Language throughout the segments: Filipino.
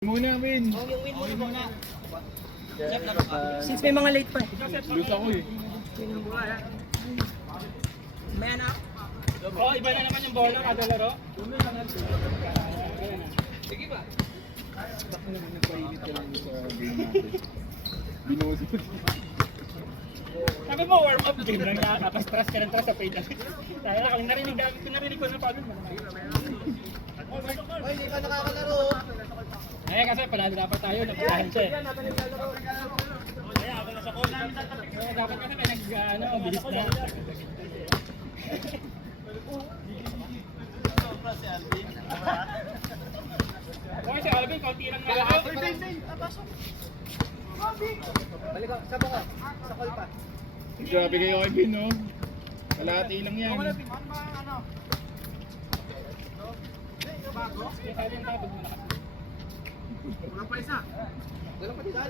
Muna, Win. Win muna. Since may mga late pa. Lose ako eh. May anak. Oh, iba na naman yung bola kada laro. Sige ba? Baka naman nagpainit ka lang sa game natin. Binuso. Sabi mo, warm up game lang na tapos trust ka ng trust sa pay. Kaya kung narinig ko na paano mo. Hoy, hindi ka nakakalaro. Kaya kasi panalo dapat tayo, nagpunahan siya eh. Kaya ako nasa call. Dapat kasi may bilis na. Okay, si Alvin, konti lang nga ako. Balik ako, sabo ka. Sa call pa. Grabe kayo kay Bin, no? Kalahati lang yan. Wala pa isa. Dala pa dito.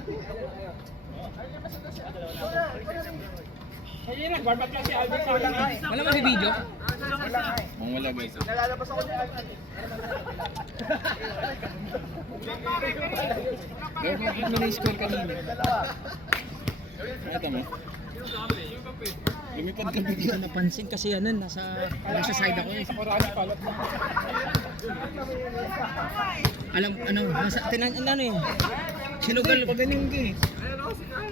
Ayun na, warm up lang si Alvin sa ulang. Wala ba si video? Kung wala guys. Nalalabas ako ni Alvin. Bakit mo na-score kanina? Nakita mo? Lumipad ka bigla. Napansin kasi nasa side ako eh. Sa Corona, follow up. Alam, sinugal. Pagaling ka eh.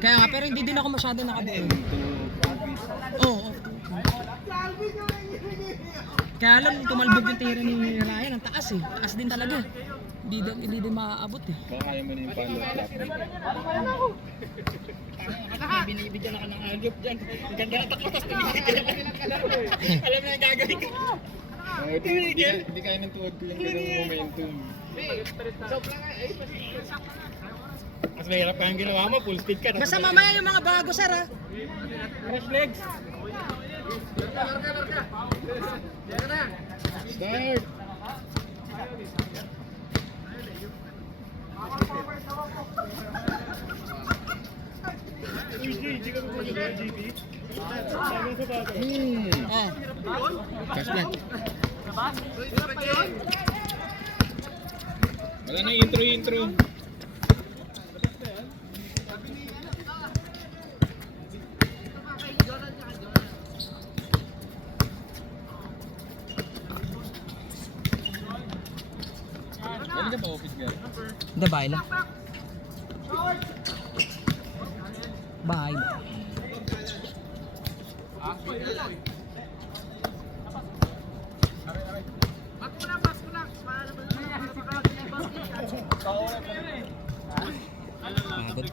Kaya nga, pero hindi din ako masyado nakabuo. Oo. Kaya alam, tumalbog yung tira ni Ryan, ang taas eh. Taas din talaga. Hindi din maaabot eh. Baka kaya mo na yung follow-up lap. Binibigyan ako ng agip dyan. Ang ganda na takot, tapos tinigil ka lang. Alam na yung gagawin ko. Hindi kaya ng tuwad ko yung ganung momentum. Mas mahirap pa ang ginawa mo, full speed ka. Basta mamaya yung mga bago, sir ha. Fresh legs. Start! Oh. Cash plan. Wala na intro. Ano ka pa office girl? Hindi, bahay lang. Bahay. Pagod.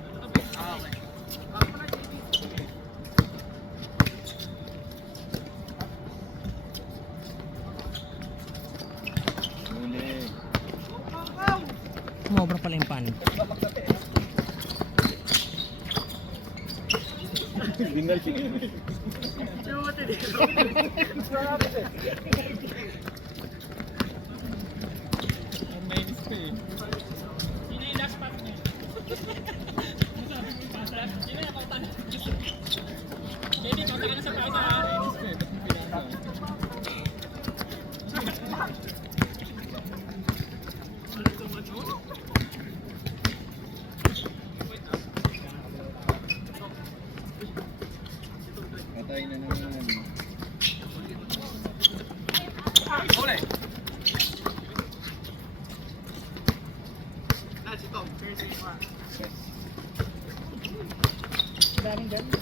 Huli. Umobra pala yung pan. Binal. Ang nainis ka eh. Yun na yung last pass niya. Masabi mo yung pass rap. Yun na yung pautan. Hindi, pautan ka na sa pauta. Nainis ka eh. Ba't mo pinasa? Patay na naman. Yes. Daming ganun.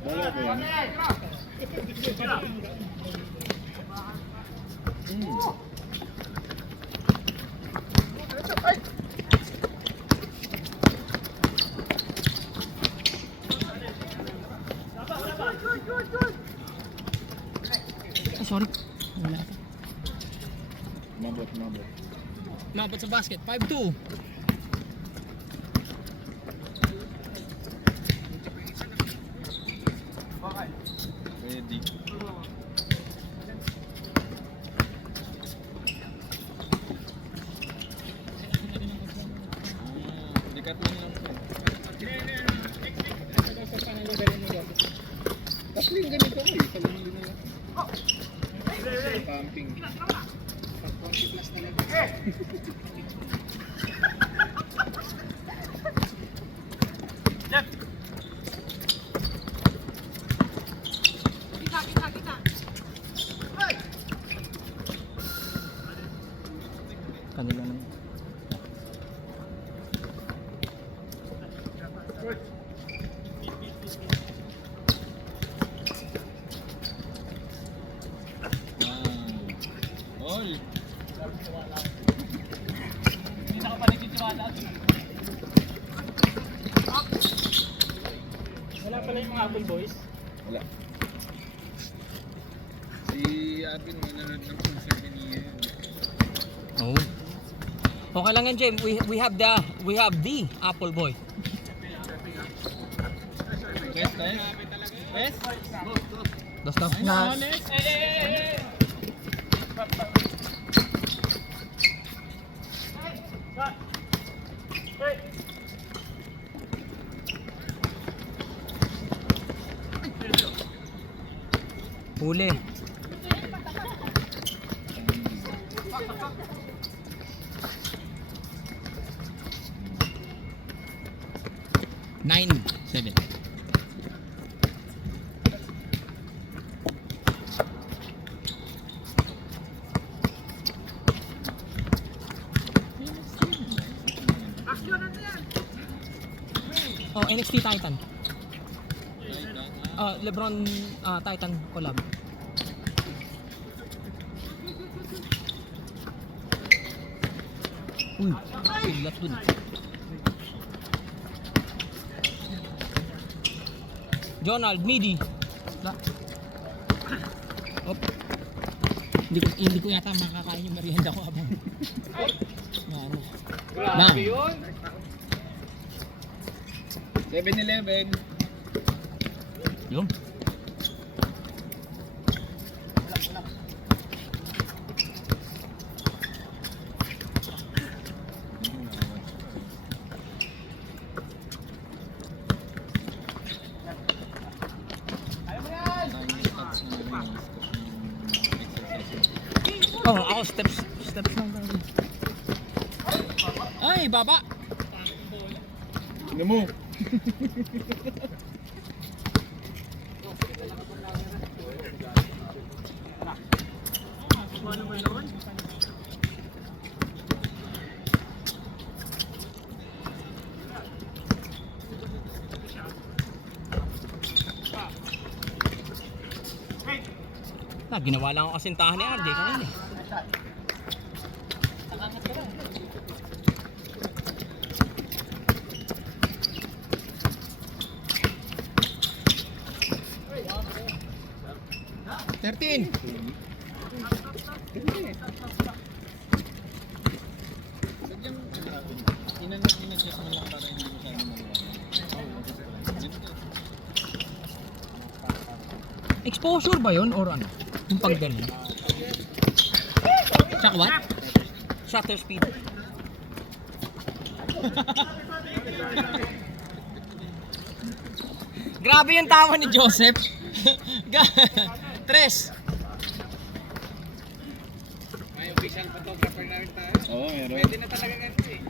Wala ba yan? Oh, sorry. Wala pa. Mabot. Mabot sa basket. 5-2. Ready. Dikat man lang po. Tatlo yung ganito ko eh. Sa lang din nila. Pumping. Kanila naman. All. Hindi na ka pa nagtitiwala. Wala pala yung mga Apple Boys. Wala. Si Abin manonood ng concert ni Nia. Oh. Okay lang yan, Jem. We have the Apple Boy. Best tayo? Best? Dos na. Honest? Huli. Nine, 7. Oh, NXT Titan. LeBron Titan collab. Uy, pilat dun. Jonald, midi. Op. Hindi ko yata makakain yung merienda ko habang. Ano. Bang. 7-Eleven. Yun. Oh, ako steps lang tayo. Ay, baba. Ano mo? Ginawa lang ako kasintahan ni RJ kanina eh. Thirteen. Inadjust mo lang para hindi masyado maluwag. Exposure ba yun or ano? Yung paggaling? Tsaka what? Shutter speed. Grabe yung tawa ni Joseph. Tres. May official photographer na rin tayo. Oo, meron. Pwede na talaga ganito eh.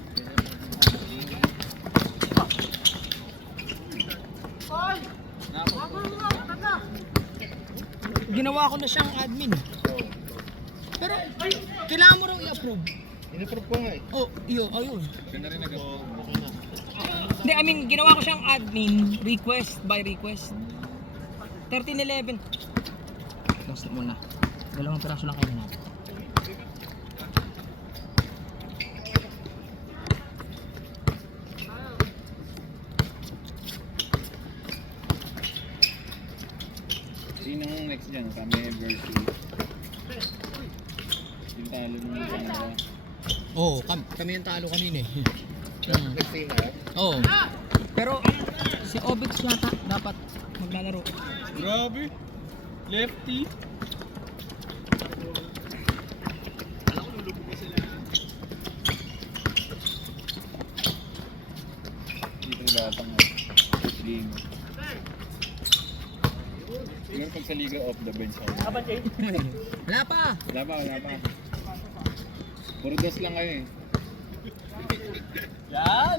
Ginawa ko na siyang admin. Pero kailangan mo raw i-approve. In-approve ko nga eh. Oh, ayun. Siya na rin okay na. Hindi, I mean, ginawa ko siyang admin, request by request. 13-11. Last na muna. Dalawang piraso lang kayo natin. Sinong next dyan? Kami versus yung talo ng camera. Oo, kami yung talo kanina eh. Next team na? Oo. Pero si Obix yata dapat maglalaro. Grabe! Lefty! Dito yung batang game. Siguro pag sa liga off the bench ako. Kaban kayo? Wala pa. Wala pa. Puro dos lang kayo eh. Yan!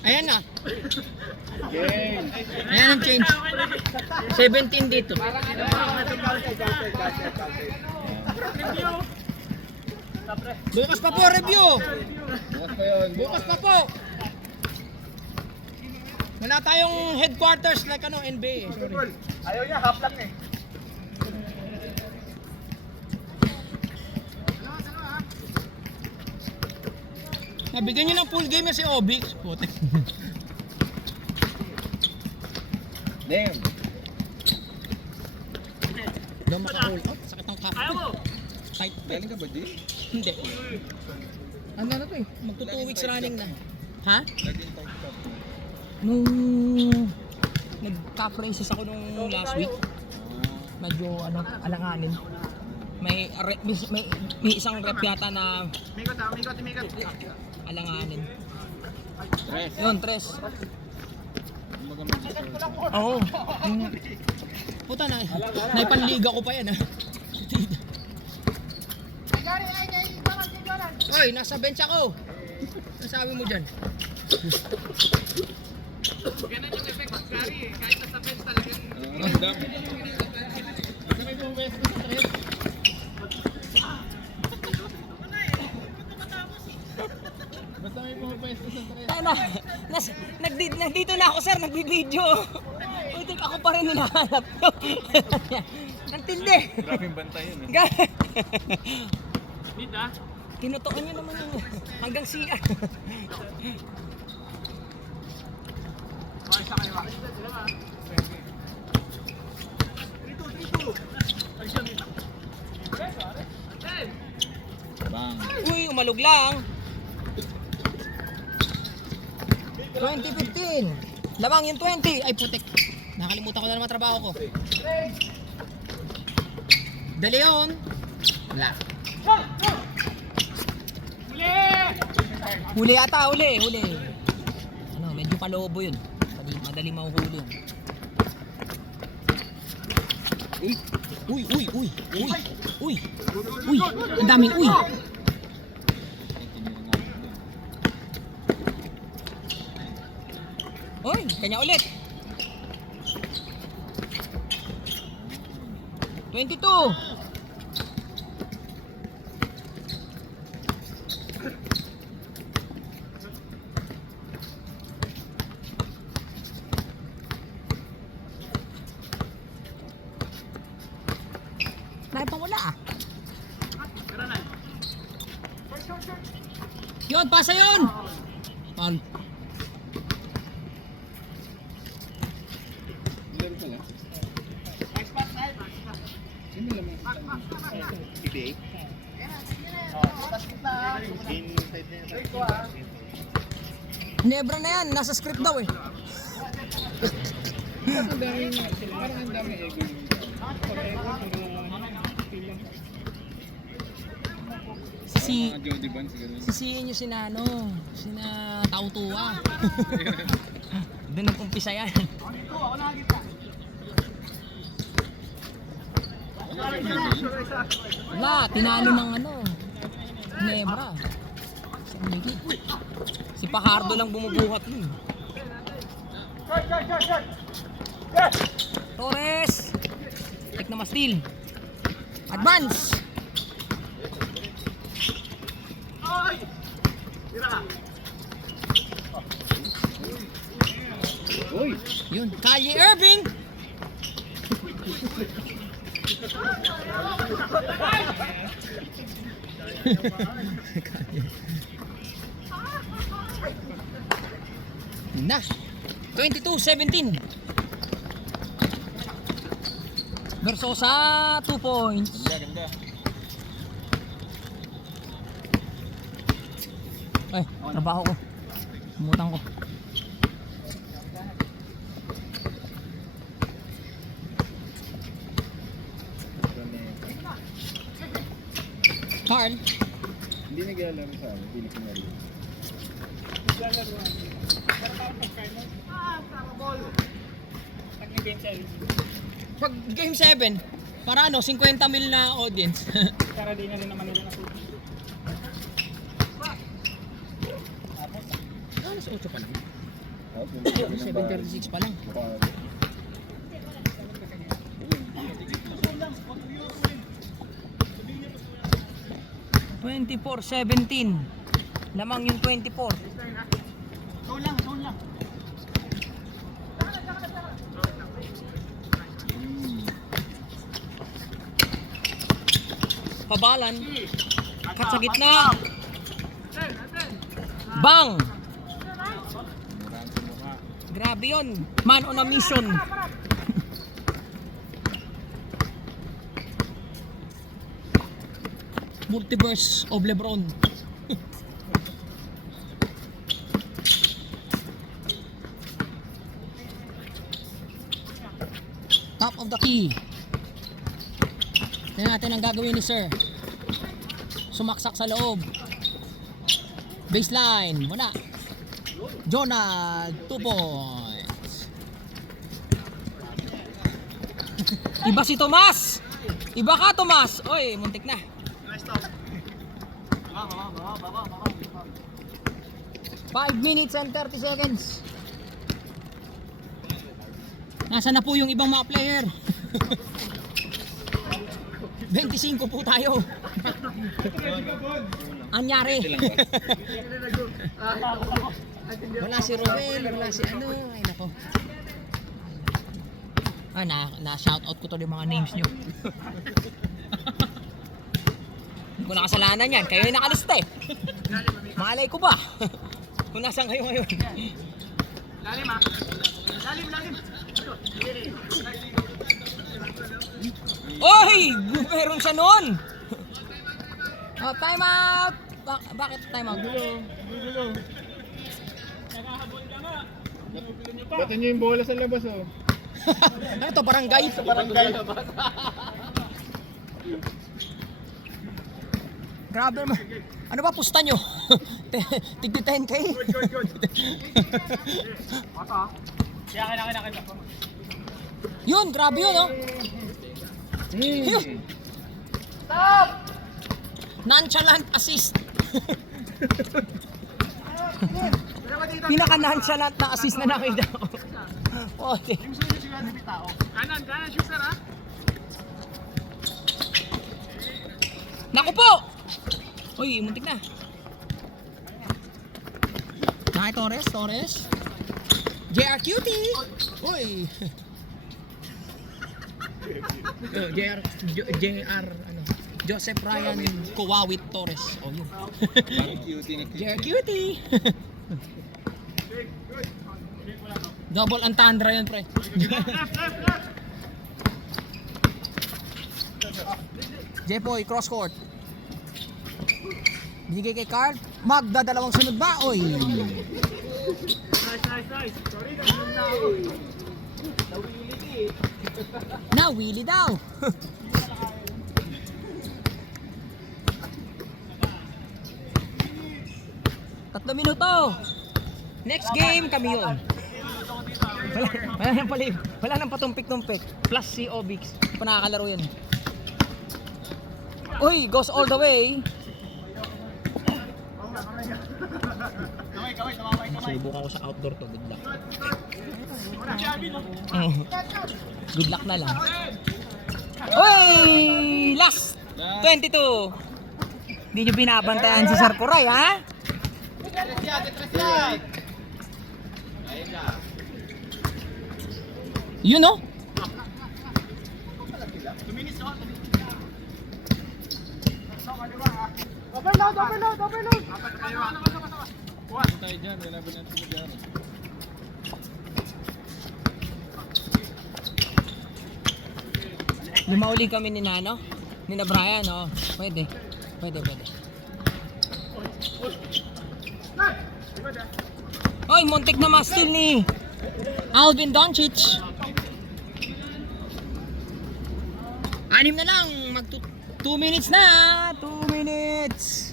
Ayan na. Game. Ayan ang change. 17 dito. Bukas pa po review. Bukas pa yun. Bukas pa po. Wala tayong headquarters like ano NBA. Sorry. Ayaw niya, half lang eh. Nabigyan nyo ng full game na si Obix. Putik. Damn. Daw maka-hold up. Sakit ng kafa. Ayaw mo! Tight. Galing ka ba, G? Hindi. Ano na to eh? Magto 2 weeks running na. Ha? Laging top top. Nung nag-calf races ako nung last week, medyo ano, alanganin. May isang rep yata na alanganin. Tres. Yun, tres. Oo. Puta na. Naipanliga ko pa yan ha. Oy, nasa bench ako. Ano sabi mo dyan? Ganun yung effect ng Gary eh. Kahit nasa bench talagang Ramdam. basta may pumwesto sa tres. Basta may pumwesto sa tres. Tayo na. Nandito na ako sir, nagbibideo. Uy, ako pa rin hinahanap nyo. Nantindi. Grabing bantay yun eh. Need ah. Tinutukan nyo naman yun. Hanggang siya. Bakit sa kayo? Sila ba? Bang. Uy, umalog lang. 2015. Lamang yung 20. Ay putik. Nakalimutan ko na naman trabaho ko. De Leon. Wala. Huli ata, huli. Ano, medyo palobo yun. Madali mahuhuli yun. Uy. Ang daming uy. Oy, kanya ulit. 22. Dahil pa wala ah. Yun, pasa yun! Pan. Laro pala. Sino naman? PBA? Nebra na yan, nasa script daw eh. Parang ang daming ego yung Si mga Jody Bands, gano'n. sisihin nyo sina Tautua. Doon nag-umpisa yan. Wala, tinalo ng ano, Nebra. Si Miggy. Si Pajardo lang bumubuhat nun. Torres! Tek na ma-steal. Advance! Uy! Yun, Kali Irving! Yun na. 22-17. Versosa, 2 points. Ganda. Ay, trabaho ko. Umutang ko. Carl, Hindi naglalaro sa amin, hindi ko na rin. pag game 7, para ano, 50 mil na audience. Para di na rin naman nila nasulit. Alas 8 pa lang. 7:36 pa lang. 24-17. Lamang yung 24. Pabalan. Kat sa gitna. Bang! Grabe yun. Man on a mission. Multiverse of Lebron. Top of the key. Tingnan natin ang gagawin ni Sir. Sumaksak sa loob. Baseline. Wala. Jonah. 2 points. Iba si Tomas. Iba ka, Tomas. Oy, muntik na. 5 minutes and 30 seconds. Nasaan na po yung ibang mga player? 25 po tayo. Anyari. Wala si Roel, wala si ano. Ay nako. Na shout out ko to yung mga names nyo. Hindi ko nakasalanan yan. Kayo yung nakalista eh. Malay ko ba? Kung nasaan kayo ngayon. Lalim ha. Lalim. Oy! Meron siya noon! Oh, time out! Bakit time out? Nakahabol ka nga. Bato niyo yung bola sa labas oh. Ano to? Barangay? Grabe mo. Ano ba pusta nyo? Tigdi 10k? Kaya kinakita. Yun, grabe yun oh. Yun. Nonchalant assist. Pinaka-nonchalant na assist na nakita ko. Okay. Kanan, shooter ha. Naku po! Uy, muntik na. Nakay Torres. JR Cutie! Uy! JR ano? Joseph Ryan Kowawit Torres. Oh, yun. JR Cutie! Double entendre yun, pre. Jepoy, cross court. Binigay kay Carl. Magda, dalawang sunod ba? Oy! Nice. Sorry, Nawili daw. Tatlo minuto. Next game kami yun. Wala nang patumpik-tumpik. Plus si Obix. Pa nakakalaro yan. Uy, goes all the way. Subukan ko sa outdoor to. Good luck. Good luck na lang. Uy! Last 22. Hindi nyo binabantayan si Sir Puray, ha? Yun, no? Overload. Tayo dyan, wala ba natin dyan? Lumauli kami ni Nano, ni na Brian, oh. Pwede. Oy, muntik na ma-steal ni Alvin Doncic. 6 na lang, 2 minutes na. 2 minutes.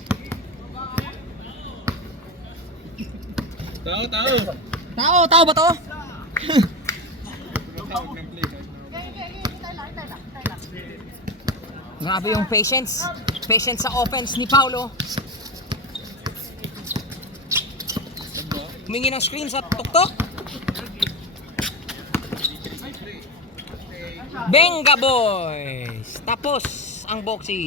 Tao ba to? Grabe yung patience sa offense ni Paulo. Humingi ng screen sa tuktok. Benga Boys! Tapos ang boxing.